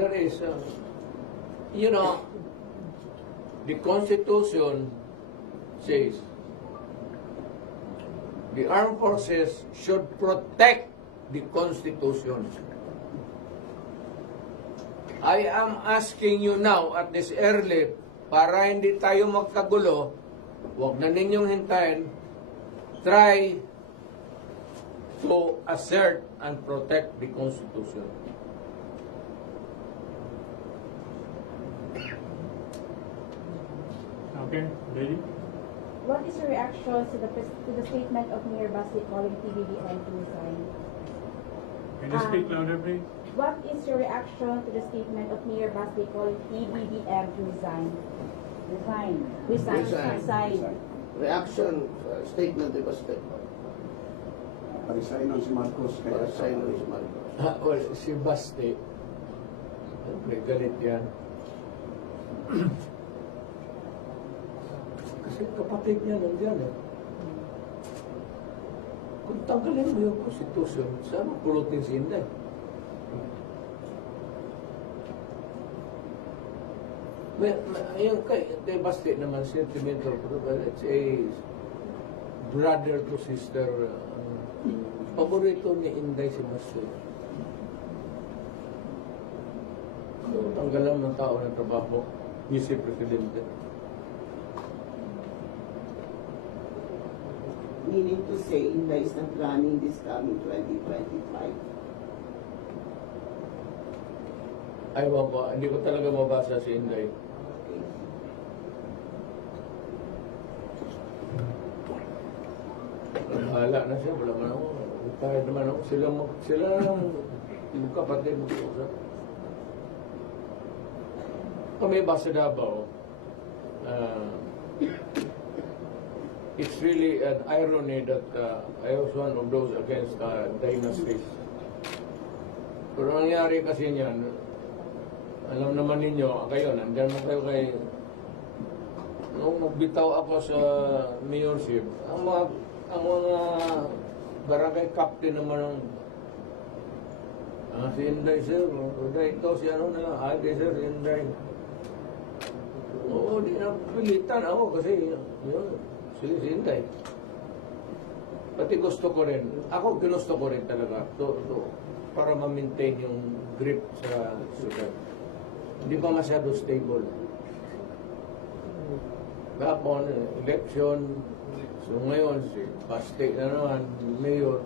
there is, you know, the Constitution says the armed forces should protect the Constitution. I am asking you now at this early, para hindi tayo magkagulo, huwag na ninyong hintayin, try to assert and protect the Constitution. Okay, ready? What is your reaction to the statement of Mayor BASTE calling PBBM to resign? Can you speak louder, please? What is your reaction to the statement of Mayor BASTE calling PBBM to resign? Resign. Reaction, statement di BASTE. Resign si Marcos. Resign si Marcos. Well, si BASTE, siyempre galit yan. Kasi kapatid niya nandiyan eh. Kung tanggalin mo yung Constitution, sana pulutin si Inday. Yung kay BASTE naman, sentimental, it's a brother to sister. Paborito ni Inday si BASTE. So, tanggalan ng tao ng trabaho, Vice Presidente. Meaning to say, Inday is not running this coming 2025. Ay, waba. Hindi ko talaga mabasa si Inday. Okay. Bahala na siya. Wala man ako. Retired naman ako. Sila lang yung kapatid mag-uusap. Kami ba sa Davao, it's really an irony that I was one of those against dynasties. Pero nangyari kasi niyan, alam naman ninyo, kayo, nandyan mo kayo kay... Nung magbitaw ako sa mayorship, ang mga barangay captain naman ng si Inday, sir. Ito, si ano na, sir, si Inday. Oo, di na pilitan ako kasi, yun, si Inday. Pati gusto ko rin, ako ginusto ko rin talaga para ma-maintain yung grip sa syudad. Hindi pa masyado stable. Kapon, election, so ngayon, si BASTE na naman, mayor.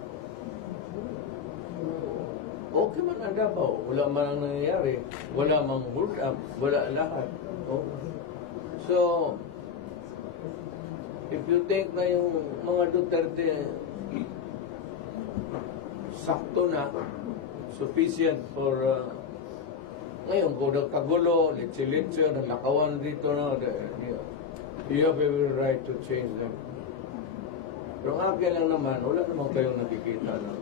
Okay man ang Davao, wala man ang nangyayari, wala mang hold up, wala lahat. Oh. So, if you think na yung mga Duterte sakto na, sufficient for ngayon, kung nagkagulo, litsi-litsi, nalakawan dito na, you have every right to change them. Pero ang akin lang naman, wala naman kayong nakikita na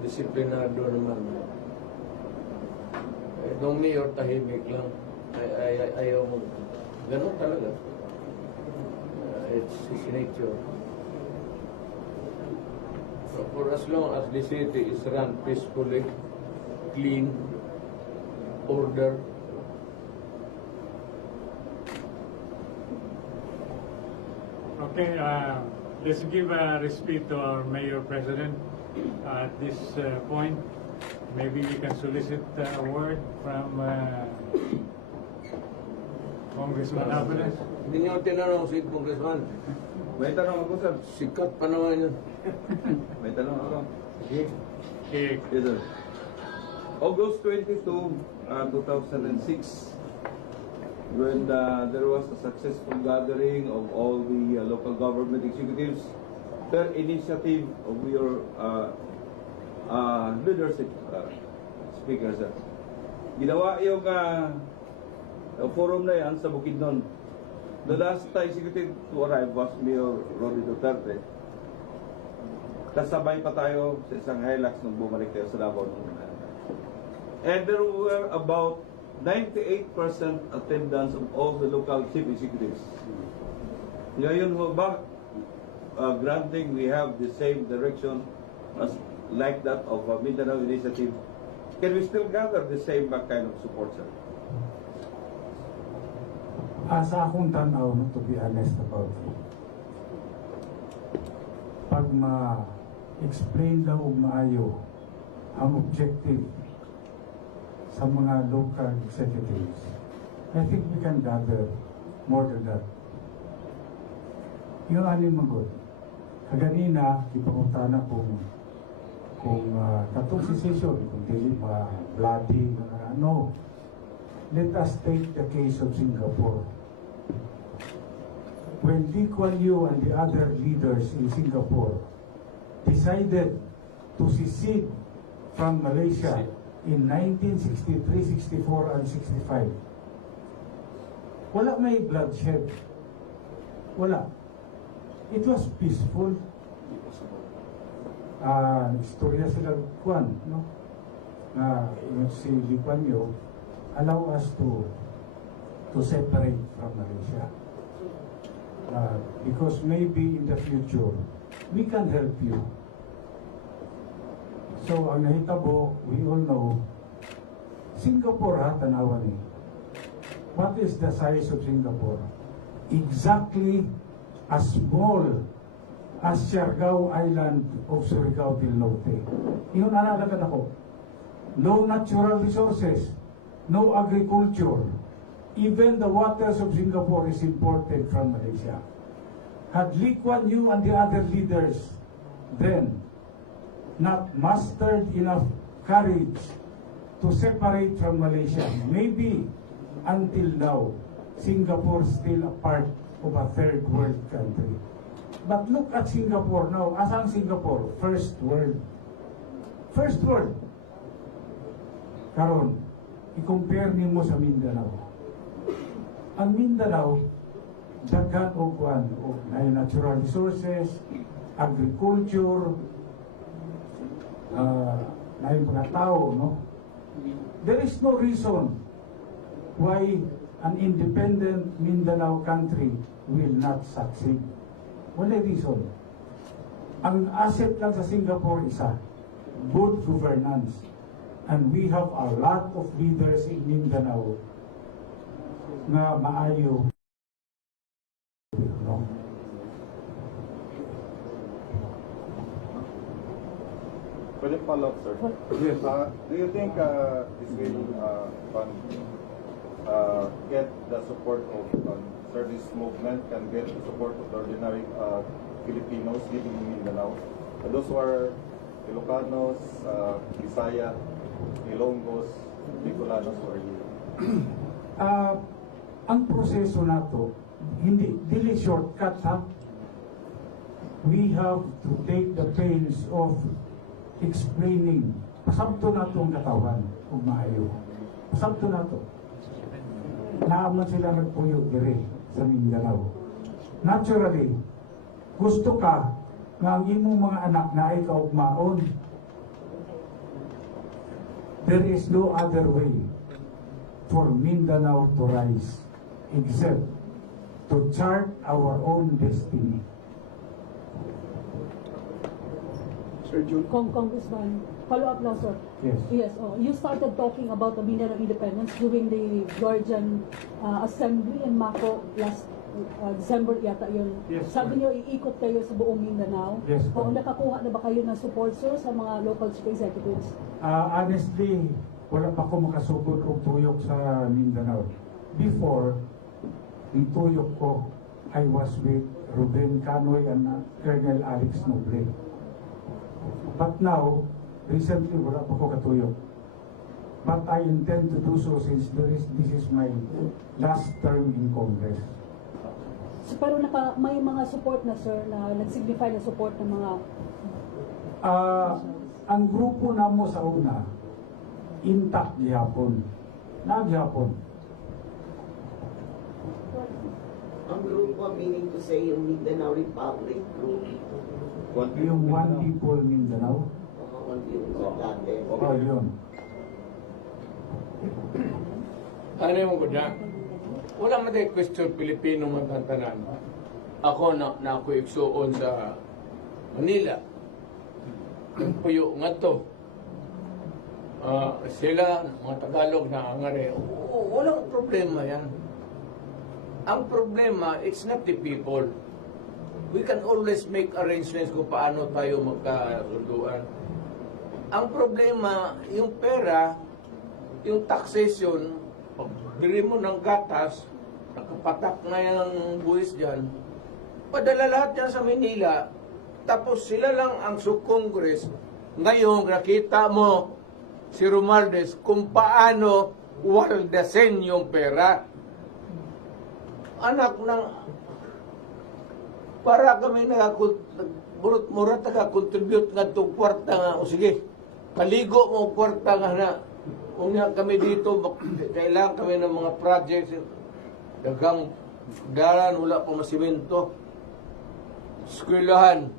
disiplinado naman. Itong mayor, tahimik lang. Ayaw mo. Ganun talaga. It's his nature. So for as long as the city is run peacefully, clean, order, Okay, let's give a respite to our Mayor President at this point. Maybe we can solicit a word from Congressman Alvarez. hindi niyo tinanong si Congressman. May tanong ako, sir. Sikat pa naman yun. May tanong ako. Okay. Okay. Yes, sir. August 22, 2006, when there was a successful gathering of all the local government executives per initiative of your leadership, Speaker, sir. Ginawa yung forum na yan sa Bukidnon. The last executive to arrive was Mayor Rodrigo Duterte. Kasabay pa tayo sa isang Hilux nung bumalik tayo sa Davao. And there were about 98% attendance of all the local chief executives. Ngayon ho ba, granting we have the same direction as like that of Mindanao Initiative, Can we still gather the same kind of support, sir? Sa akong tanaw, no, to be honest about it, pag ma-explain lang o maayo ang objective sa mga local executives, I think we can gather more than that. Yung aning magod, kaganina, ipangutana kung katong session, kung dili pa bloody, ano. Let us take the case of Singapore. When 𝐷𝐂𝐿𝐂 and the other leaders in Singapore decided to secede from Malaysia in 1963, 64, and 65, wala may bloodshed. Wala. It was peaceful. Istorya sila kuan, no? Si Lee Kuan Yew allow us to separate from Malaysia. Because maybe in the future, we can help you. So, ang nahitabo, we all know, Singapore, tanawan ni. What is the size of Singapore? Exactly as small as Siargao Island of Surigao del Norte. Yun nalalagan ako. No natural resources, no agriculture. Even the waters of Singapore is imported from Malaysia. Had Lee Kuan Yew and the other leaders then not mustered enough courage to separate from Malaysia, maybe until now, Singapore is still a part of a third world country. But look at Singapore now. Asang Singapore? First world. First world. Karon, i-compare nimo sa Mindanao. Ang Mindanao, daghan o kuan o natural resources, agriculture, na yung mga tao, no? There is no reason why an independent Mindanao country will not succeed. Wala reason. Ang asset lang sa Singapore isa, good governance. And we have a lot of leaders in Mindanao na maayo. No? Pwede follow up, sir? Yes. Do you think this will get the support of service movement, can get the support of the ordinary Filipinos living in Mindanao? Those who are Ilocanos, Bisaya, Ilonggos, Bicolanos who are here. Ang proseso nato, dili shortcut, ha? We have to take the pains of explaining. Pasabto nato ang katawan kung maayo. Pasabto nato. Naaman sila nagpuyo dire sa Mindanao. Naturally, gusto ka nga ang imong mga anak na ay kaugmaon. There is no other way for Mindanao to rise except to chart our own destiny. Congressman, follow up now, sir. Yes. Yes. You started talking about the Mindanao independence during the Georgian Assembly in Mako last December yata yun. Yes, Sabi niyo, iikot kayo sa buong Mindanao. Yes, O nakakuha na ba kayo ng support, sir, sa mga local chief executives? Honestly, wala pa ko makasugod o tuyok sa Mindanao. Before, yung tuyok ko, I was with Ruben Canoy and Colonel Alex Noble. But now, recently, wala pa ko katuyok. But I intend to do so since this is my last term in Congress. So, pero may mga support na, sir, na nag-signify na support ng mga... Ang grupo namo sa una, intact gihapon. Nagyapon. Ang grupo, meaning to say yung Mindanao Republic Group. Yung One People Mindanao. Yung dati. Yun. Ano yung ko na? Wala man tayo question Pilipino magkantanan. Ako na ako igsuon sa Manila. Puyo nga to. Sila, mga Tagalog na angare, walang problema yan. Ang problema, it's not the people. We can always make arrangements kung paano tayo magkasunduan. Ang problema, yung pera, yung taxation, pagbili mo ng gatas, nakapatak na yung buwis dyan, padala lahat yan sa Manila, tapos sila lang ang Congress. Ngayon, nakita mo si Romualdez kung paano waldasin yung pera. Anak ng para kami murot taga-contribute nga itong kwarta nga, o sige, paligo mo kwarta nga na, unya kami dito, kailangan kami ng mga projects, dagang dalan, wala pa masimento, eskwelahan,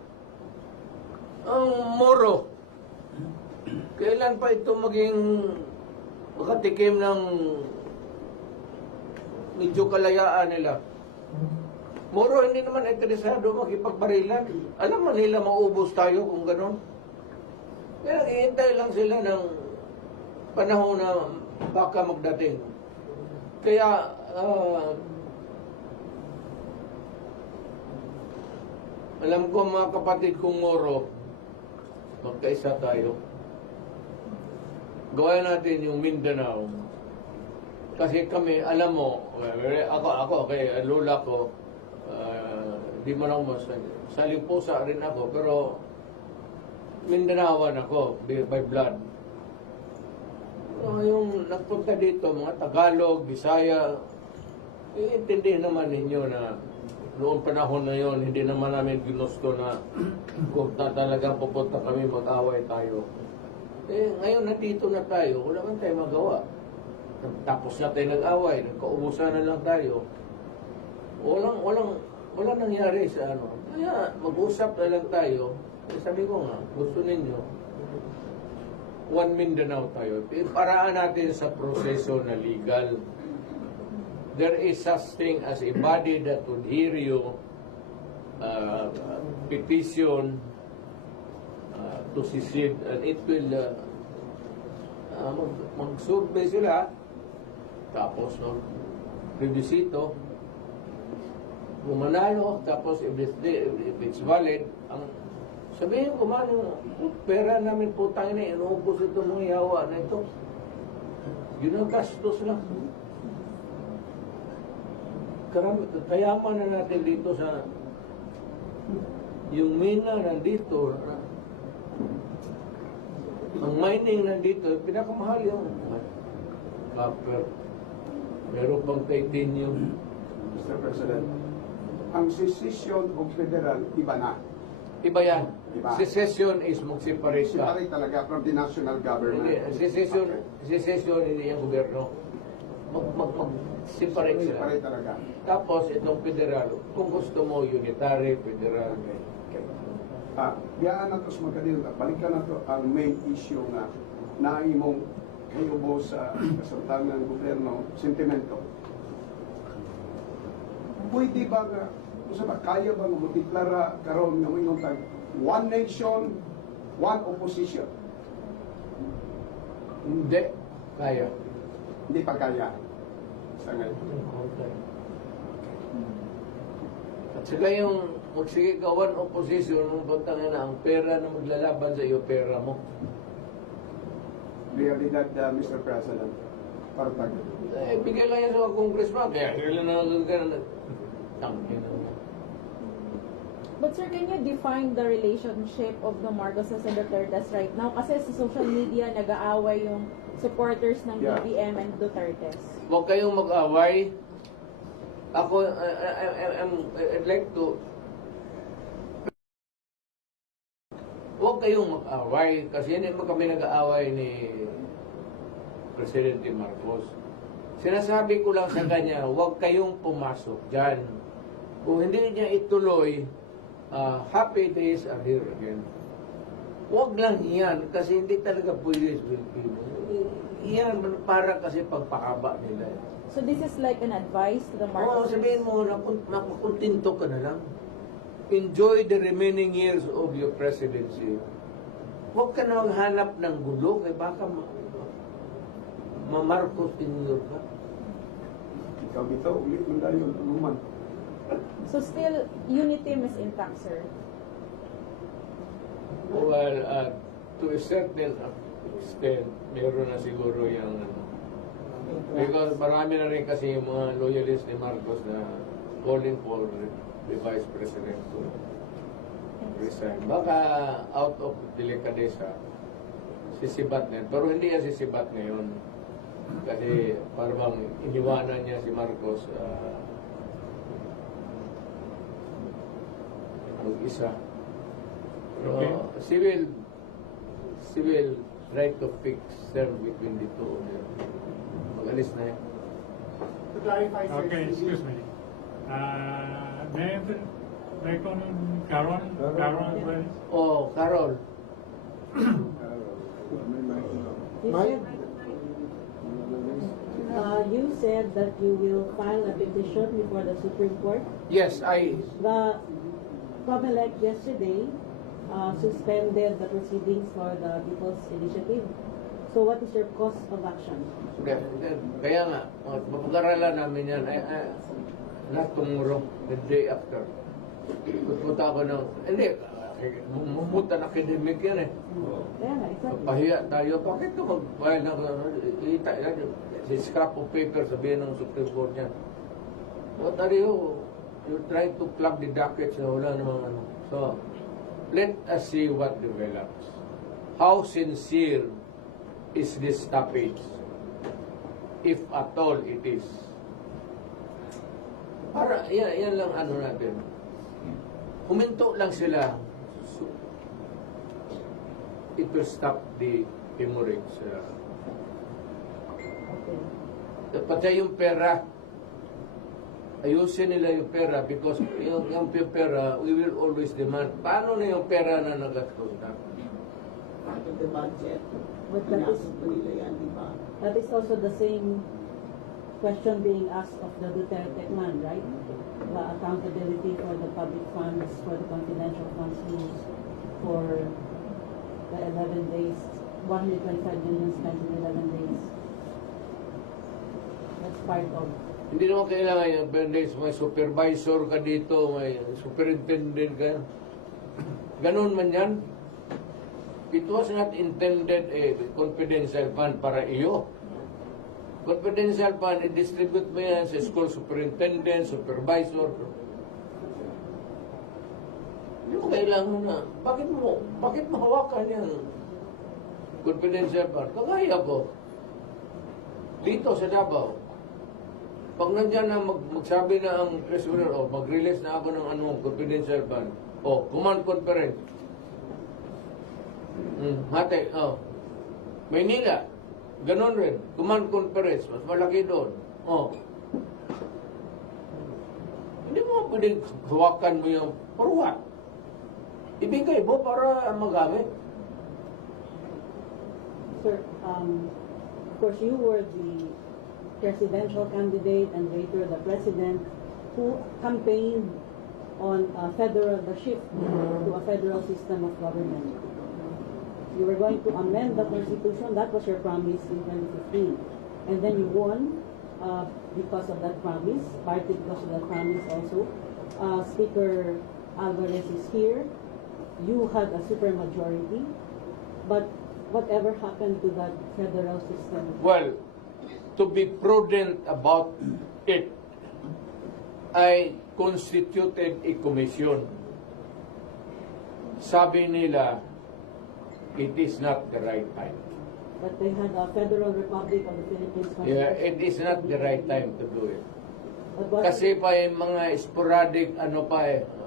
ang moro, kailan pa ito maging makatikim ng medyo kalayaan nila? Moro, hindi naman interesado makipagbarilan. Alam mo nila maubos tayo kung gano'n. Kaya ihintay lang sila ng panahon na baka magdating. Kaya, alam ko mga kapatid kong Moro, magkaisa tayo. Gawin natin yung Mindanao. Kasi kami, alam mo, ako, kay lula ko, di mo lang sa Limposa rin ako, pero Mindanaoan ako, by blood. Yung nagpunta dito, mga Tagalog, Bisaya, iintindihin naman ninyo na noong panahon na yon, hindi naman namin ginusto na kung talagang pupunta kami, mag-away tayo. Ngayon nandito na tayo, wala man tayo magawa. Tapos na tayo nag-away, nagkaubusan na lang tayo. Walang nangyari sa ano. Kaya mag-usap na lang tayo. Sabi ko nga, gusto ninyo, one Mindanao tayo. Paraan natin sa proseso na legal. There is such thing as a body that would hear you, petition to secede, and it will mag-survey sila, tapos plebiscito, bumanalo, tapos if it's valid, ang sabihin ko man, pera namin putang ina, inuubos ito mga yawa na ito. Ginagastos lang. Kayaman na natin dito sa yung mina nandito, ang mining nandito, pinakamahal yung copper. Meron pang titanium. Mr. President, ang secession of federal, iba na. Iba yan. Iba. Secession is mag-separate ka. Separate talaga from the national government. Hindi, secession hindi yung gobyerno. Mag-separate sila. Separate talaga. Tapos itong federal, kung gusto mo unitary, federal, Biyaan na ito sa magkadil. Balikan na ito ang main issue na naimong kayubo sa kasultanan ng gobyerno, sentimento. Pwede ba nga, kaya ba nga magdeklara karon nga mayroong tag one nation, one opposition? Hindi. Kaya. Hindi pa kaya. Sa ngayon. At saka yung magsige ka one opposition, nung pagtangin na ang pera na maglalaban sa iyo, pera mo. Realidad, Mr. President. Partag. Bigay lang yan sa mga congressman, kaya sila na tangin na. But sir, can you define the relationship of the Marcoses and Dutertes right now? Kasi sa social media, nag-aaway yung supporters ng BBM and Dutertes. Huwag kayong mag-away. Ako, I'd like to... Huwag kayong mag-away kasi hindi mo kami nag-aaway ni President Marcos. Sinasabi ko lang sa kanya, huwag kayong pumasok dyan. Kung hindi niya ituloy, happy days are here again. Huwag lang yan kasi hindi talaga pwede sa Pilipino. Iyan para kasi pagpakaba nila. So this is like an advice to the Marcoses? Oo, sabihin mo, makuntinto ka na lang. Enjoy the remaining years of your presidency. huwag ka na maghanap ng gulo, kaya baka ma-Marcos Jr. ka. Ikaw bitaw, ulit mo dayon, tuluman. So still, unity is intact, sir. Well, to a certain extent, meron na siguro yung because marami na rin kasi yung mga loyalists ni Marcos na calling for the Vice President to resign. Baka out of delicadeza, sisibat na yun. Pero hindi yan sisibat ngayon. Kasi parang iniwanan niya si Marcos mag-isa. Pero civil right to fix term between the two. Mag-alis na yan. To clarify, sir. Okay, excuse me. May kung Carol? Oh, Carol. You said that you will file a petition before the Supreme Court. Yes, The COMELEC yesterday suspended the proceedings for the People's Initiative. So what is your course of action? Kaya nga, mapag-aralan namin yan. Not tomorrow, the day after. Pupunta ako ng, hindi, mumutan academic yan eh. Kaya nga, exactly. Pahiya tayo, bakit ito mag-file na, si scrap of paper sabihin ng Supreme Court niya. What are you? You're trying to plug the dockets na wala namang ano. So, let us see what develops. How sincere is this stoppage? If at all it is. Para, yan lang ano natin. Huminto lang sila. It will stop the hemorrhage. Pati yung pera, ayusin nila yung pera because yung pera, we will always demand. Paano na yung pera na nagastos na? Part of the budget. But that is also the same question being asked of the Duterte clan, right? The accountability for the public funds, for the confidential funds used for the 11 days, 125 million spent in 11 days. That's part of. Hindi naman kailangan yung days, may supervisor ka dito, may superintendent ka. Ganun man yan. It was not intended a confidential fund para iyo. Confidential fund, i-distribute mo yan sa school superintendent, supervisor. Hindi mo kailangan na. Bakit mo hawakan yan? Confidential fund. Kagaya ko. Dito sa Davao. Pag nandyan na magsabi na ang treasurer, mag-release na ako ng confidential fund. Command conference. Hati, Maynila, ganon rin. Command conference, mas malaki doon. Hindi mo pwedeng hawakan mo yung for what? Ibigay mo para magamit. Sir, of course, you were the presidential candidate and later the president who campaigned on the shift to a federal system of government. You were going to amend the Constitution. That was your promise in 2015. And then you won because of that promise, partly because of that promise also. Speaker Alvarez is here. You had a supermajority. But whatever happened to that federal system? Well, to be prudent about it, I constituted a commission. Sabi nila, it is not the right time. But they had a Federal Republic of the Philippines Constitution. Yeah, it is not the right time to do it. But what- Kasi pa yung mga sporadic,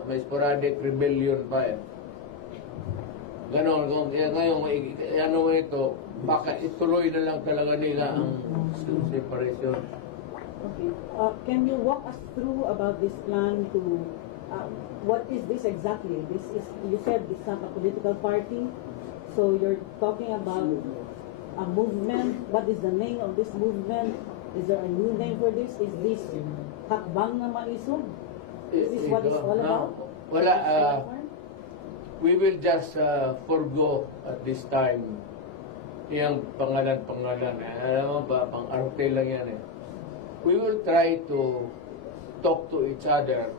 may sporadic rebellion pa eh. Ganon, kung ngayon, ito, baka ituloy na lang talaga nila ang separation. Okay. Can you walk us through about this plan to, what is this exactly? This is, you said it's not a political party, so you're talking about a movement. What is the name of this movement? Is there a new name for this? Is this hakbang na maisog? Is this what it's all about? Wala, we will just forgo at this time yung pangalan-pangalan. Alam mo ba, pang-arte lang yan eh. We will try to talk to each other.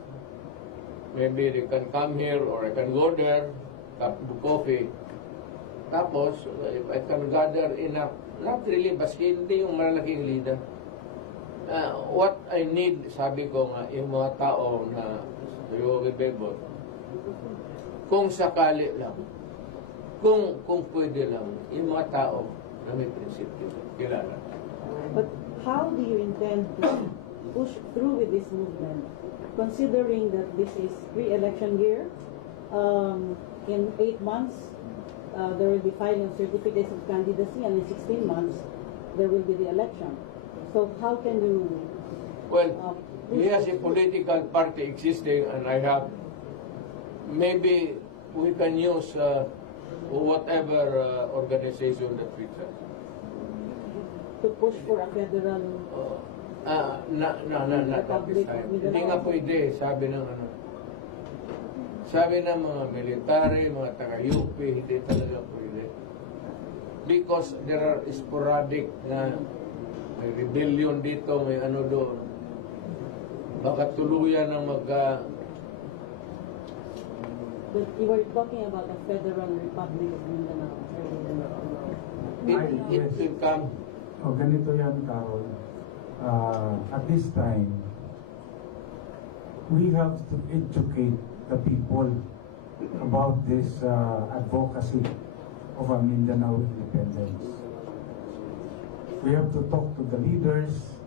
Maybe they can come here or I can go there, cup of coffee. Tapos, if I can gather enough, not really, baski hindi yung malalaking leader. What I need, sabi ko nga, yung mga tao na bebot, kung sakali lang, kung pwede lang, yung mga tao na may prinsipyo, kilala. But how do you intend to push through with this movement, considering that this is pre-election year? In 8 months, there will be filing certificates of candidacy, and in 16 months, there will be the election. So how can you... Well, we have a political party existing, and I have, maybe we can use whatever organization that we can. To push for a federal... Not this time. Hindi nga pwede, sabi ng ano. Sabi ng mga military, mga taga-UP, hindi talaga pwede. Because there are sporadic na may rebellion dito, may ano doon. Baka tuluyan ng But you were talking about a federal republic of Mindanao. It will come. O ganito yan, Carol. At this time, we have to educate the people about this advocacy of a Mindanao independence. We have to talk to the leaders,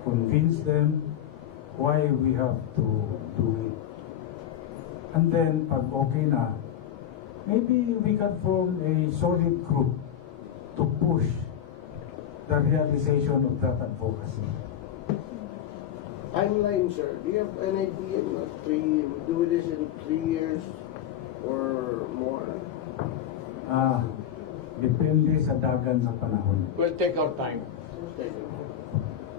convince them why we have to do it. And then, pag okay na, maybe we can form a solid group to push the realization of that advocacy. Timeline, sir. Do you have an idea? Do this in 3 years or more? Depende sa dagan sa panahon. We'll take our time.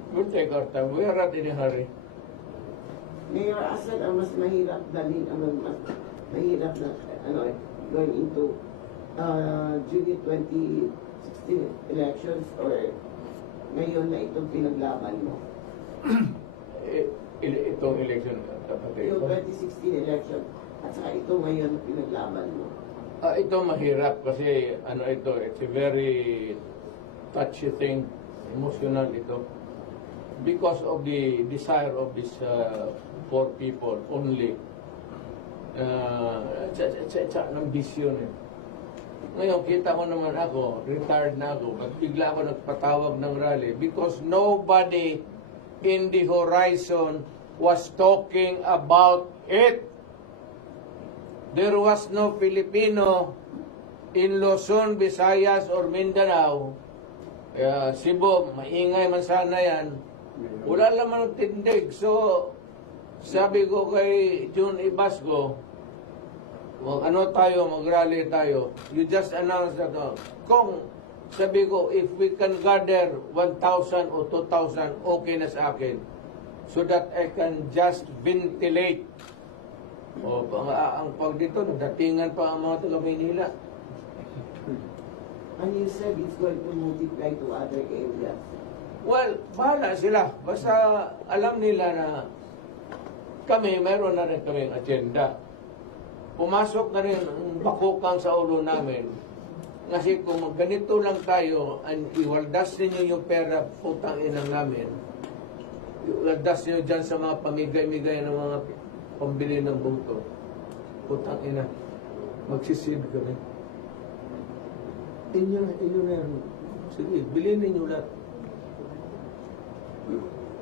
We'll take our time. We are not in a hurry. Mayor, asan ang mas mahirap dalhin, mas mahirap na going into July 2016 elections or ngayon na itong pinaglaban mo? Itong election, kapatid. Yung 2016 election at saka ito ngayon na pinaglaban mo. Ito mahirap kasi it's a very touchy thing, emotional ito. Because of the desire of these poor people only. It's an ambition eh. Ngayon, kita ko naman ako, retired na ako, at bigla ako nagpatawag ng rally because nobody in the horizon was talking about it. There was no Filipino in Luzon, Visayas, or Mindanao. Cebu, maingay man sana yan. Wala naman tindig. So, sabi ko kay June Ibasco, mag-rally tayo. You just announce that. Kung, sabi ko, if we can gather 1,000 or 2,000, okay na sa akin. So that I can just ventilate. Ang pag dito, datingan pa ang mga taga Maynila. And you said it's going to multiply to other areas. Well, bahala sila. Basta alam nila na kami, mayroon na rin kaming agenda. Pumasok na rin ang bakukang sa ulo namin. Kasi kung ganito lang tayo, and iwaldas ninyo yung pera, putang inang namin. Iwaldas ninyo dyan sa mga pamigay-migay ng mga pambili ng buto. Putang ina. Magsisid kami. Inyo na yan. Sige, bilhin ninyo lahat.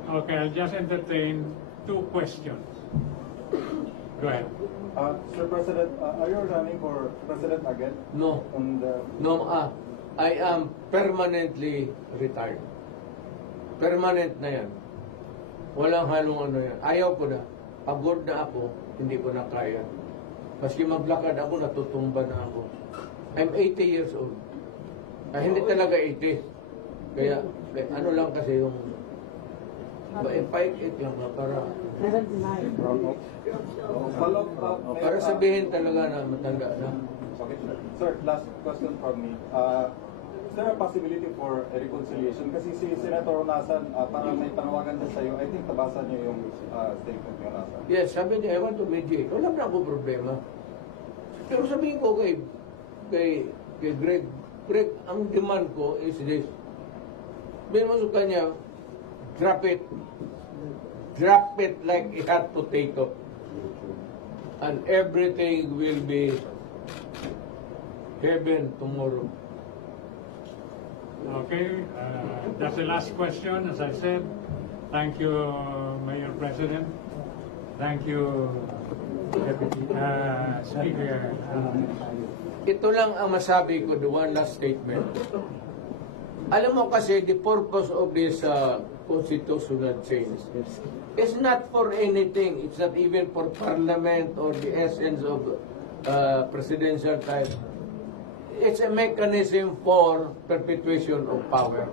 Okay, I'll just entertain 2 questions. Go ahead. Sir President, are you running for President again? No. I am permanently retired. Permanent na yan. Walang halong ano yan. Ayaw ko na. Pagod na ako, hindi ko na kaya. Maski maglakad ako, natutumba na ako. I'm 80 years old. Hindi talaga 80. Kaya ano lang kasi yung Paikit lang ba para Follow up. para sabihin talaga na matanda na. Okay. Sir, last question from me. Is there a possibility for a reconciliation? Kasi si Senator Onasan, parang may panawagan din sa'yo. I think nabasa niyo yung statement ni Onasan. Yes, sabi niya, I want to mediate. Wala na akong problema. Pero sabihin ko kay Greg, ang demand ko is this. Sabihin mo sa kanya, drop it like a hot potato. And everything will be heaven tomorrow. Okay, that's the last question. As I said, thank you, Mayor President. Thank you, Deputy Speaker. Ito lang ang masabi ko, the one last statement. Alam mo kasi, the purpose of this constitutional change is not for anything. It's not even for parliament or the essence of presidential type. It's a mechanism for perpetuation of power.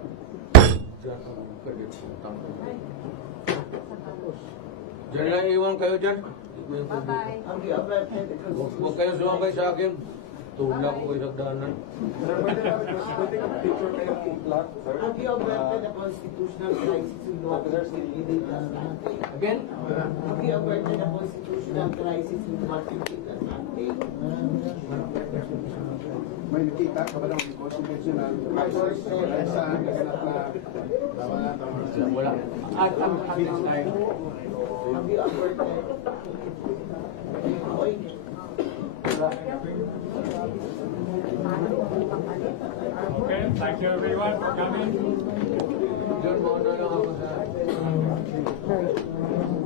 Diyan lang iwan kayo dyan. Bye-bye. Huwag kayo sumabay sa akin. Tulak ko kayo sa danan. Sir, pwede ka picture kayo kung plot, sir? Have you averted the constitutional crisis in Duarte within the state? Again? Have you averted the constitutional crisis in Duarte within the state? May nakita ka ba ng constitutional crisis sa naganap na Wala. At ang time. Have you averted? Oy. Okay, thank you everyone for coming. John, mauna lang ako sa...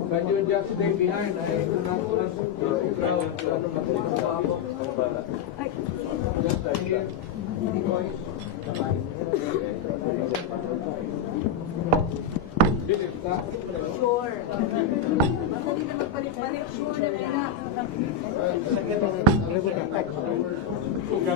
Can you just stay behind? I do not want the crowd to matulog pa ako. Just here. Sure. Basta di na magpalit-palit. Sure na kaya. Huwag